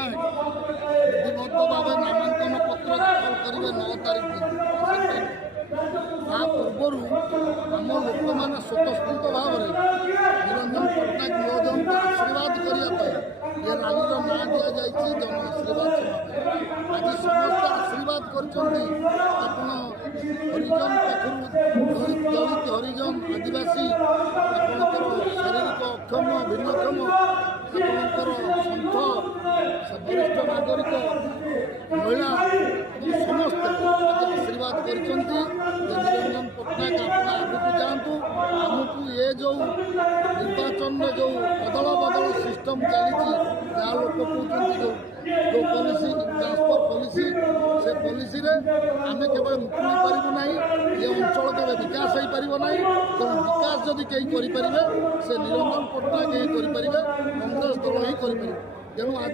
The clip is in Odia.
ପଟ୍ଟନାୟକ ବିଧିବଦ୍ଧ ଭାବେ ନାମାଙ୍କନ ପତ୍ର ଦାଖଲ କରିବେ 9 ତାରିଖ ଦିନ। ତା ପୂର୍ବରୁ ଆମ ଲୋକମାନେ ସ୍ୱତଃସ୍ଫୂର୍ତ୍ତ ଭାବରେ ନିରଞ୍ଜନ ପଟ୍ଟନାୟକ ମହୋଦୟଙ୍କୁ ଆଶୀର୍ବାଦ କରିବା ପାଇଁ ଏ ରାଲିର ନାଁ ଦିଆଯାଇଛି ଜନ ଆଶୀର୍ବାଦ ସମାବେଶ। ଆଜି ସମସ୍ତେ ଆଶୀର୍ବାଦ କରିଛନ୍ତି। ଆପଣ ହରିଜନ ପାଖରୁ ଦଳିତ ହରିଜନ ଆଦିବାସୀ ଆପଣଙ୍କର ଶାରୀରିକ ଅକ୍ଷମ ଭିନ୍ନକ୍ଷମ ଆପଣଙ୍କର ସନ୍ଥ ବରିଷ୍ଠ ନାଗରିକ ମହିଳା ସମସ୍ତେ ଆଜି ଆଶୀର୍ବାଦ କରିଛନ୍ତି ଯେ ନିରଞ୍ଜନ ପଟ୍ଟନାୟକ ଆପଣ ଆଗକୁ ଯାଆନ୍ତୁ। ଆମକୁ ଏ ଯେଉଁ ନିର୍ବାଚନରେ ଯେଉଁ ଅଦଳ ବଦଳ ସିଷ୍ଟମ୍ ଚାଲିଛି ଯାହା ଲୋକ କହୁଛନ୍ତି ଯେଉଁ ପଲିସି ଟ୍ରାନ୍ସଫର ପଲିସି ସେ ପଲିସିରେ ଆମେ କେବଳ ମୁକୁଳି ପାରିବୁ ନାହିଁ। ଏ ଅଞ୍ଚଳ କେବେ ବିକାଶ ହୋଇପାରିବ ନାହିଁ। ତେଣୁ ବିକାଶ ଯଦି କେହି କରିପାରିବେ ସେ ନିରଞ୍ଜନ ପଟ୍ଟନାୟକ ହିଁ କରିପାରିବେ, କଂଗ୍ରେସ ଦଳ ହିଁ କରିପାରିବେ। ତେଣୁ ଆଜି